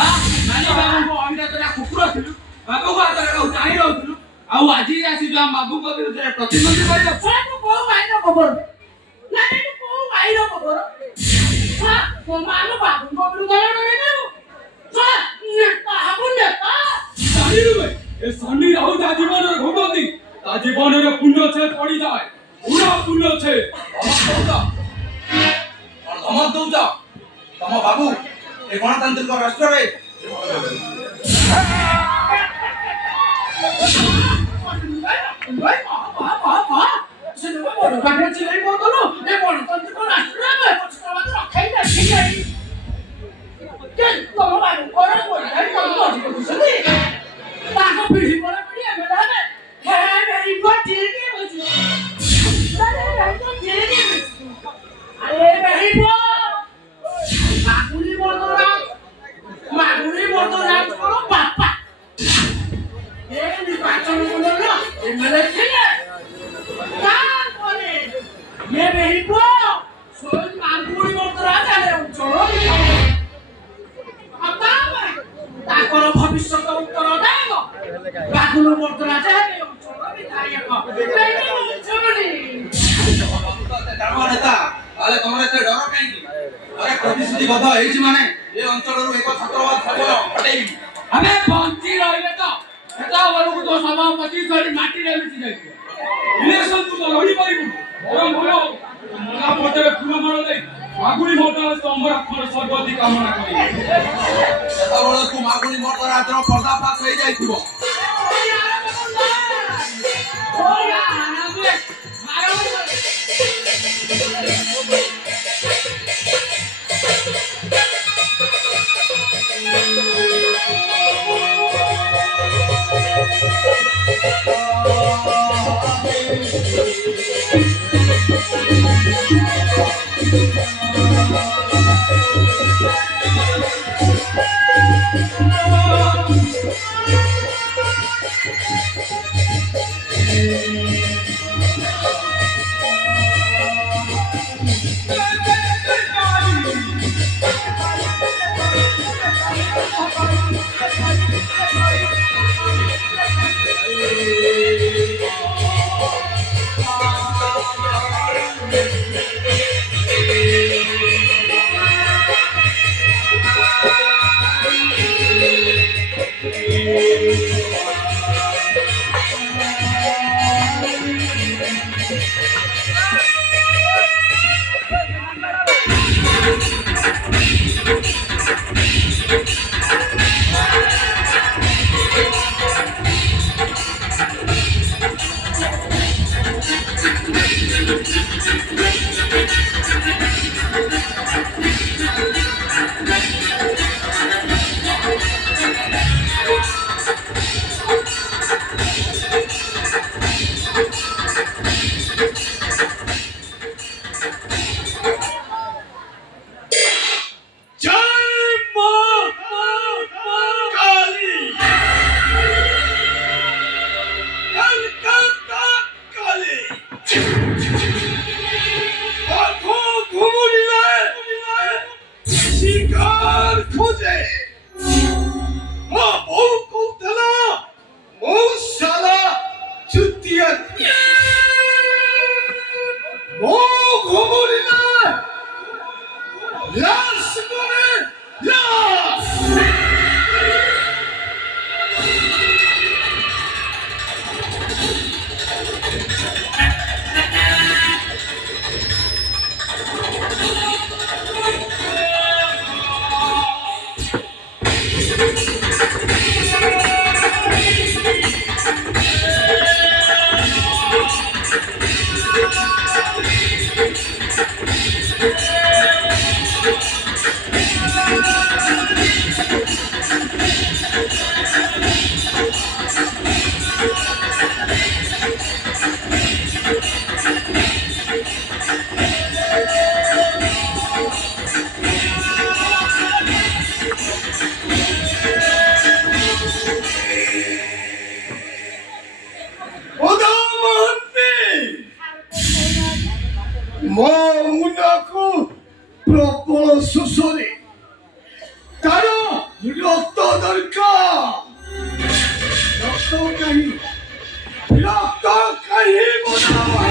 ମାନେ ବାବୁଙ୍କୁ ଅଣ୍ଡା ତୋରା କୁକୁର ଥିଲୁ ବାବୁଙ୍କୁ ହାତରେ ଚାହିଁ ରହୁଥିଲୁ ଆଉ ଆଜି ଆସିଛୁ ଆମ ବାବୁଙ୍କ ବିରୁଦ୍ଧରେ ପ୍ରତିଦ୍ୱନ୍ଦ୍ୱୀ କରିବ ତୁ କୋଉ ଭାଇର ଖବର ନାଇଁ ତୁ କୋଉ ଭାଇର ଖବର ଆମ ବାବୁଙ୍କ ବିରୁଦ୍ଧରେ ଲଢ଼େଇବୁ ନେତା ହବୁ ନେତା ଜାଣିଲୁ ଏ ଶନି ରାହୁ ତା ଜୀବନରେ ଘୁମନ୍ତି ତା ଜୀବନରେ ପୁଣ୍ୟ ଛେ ପଡ଼ିଯାଏ ପୁରା ପୁଣ୍ୟ ଛେ ଧମକ ଦଉଛ ତମ ବାବୁ ଏ ଗଣତାନ୍ତ୍ରିକ ରାଷ୍ଟ୍ରରେ ভবিষ্যৎ উত্তরদায়ক বাগুলো মর্দরাজা নেতা তাহলে তোমার এতে ডর কাহিঁকি আরে প্রতিশ্রুতিবদ্ধ হয়েছি মানে এই অঞ্চলରୁ ଏକ ଛାତ୍ରବାଦ ଖବର ହଟେଇବି ଆମେ ବଞ୍ଚି ରହିଲେ ତ ସେତେବେଳକୁ ତ ସଭାପତି ଧରି ମାଟିରେ ମିଶି ଯାଇଥିବ ଇଲେକ୍ସନ ତୁ ତ ଲଢ଼ି ପାରିବୁନି ବରଂ ଭଲ ମନା ପଟରେ ଫୁଲମାଳ ଦେଇ ମାଗୁଣି ମର୍ଦରାଜ ଅମରାକ୍ଷର ସର୍ବତି କାମନା କରିବେ ସେତେବେଳକୁ ମାଗୁଣି ମର୍ଦରାଜର ପର୍ଦ୍ଦାଫାଶ ହେଇଯାଇଥିବ ଦରକାର ରକ୍ତ କାହିଁ ବଦଳ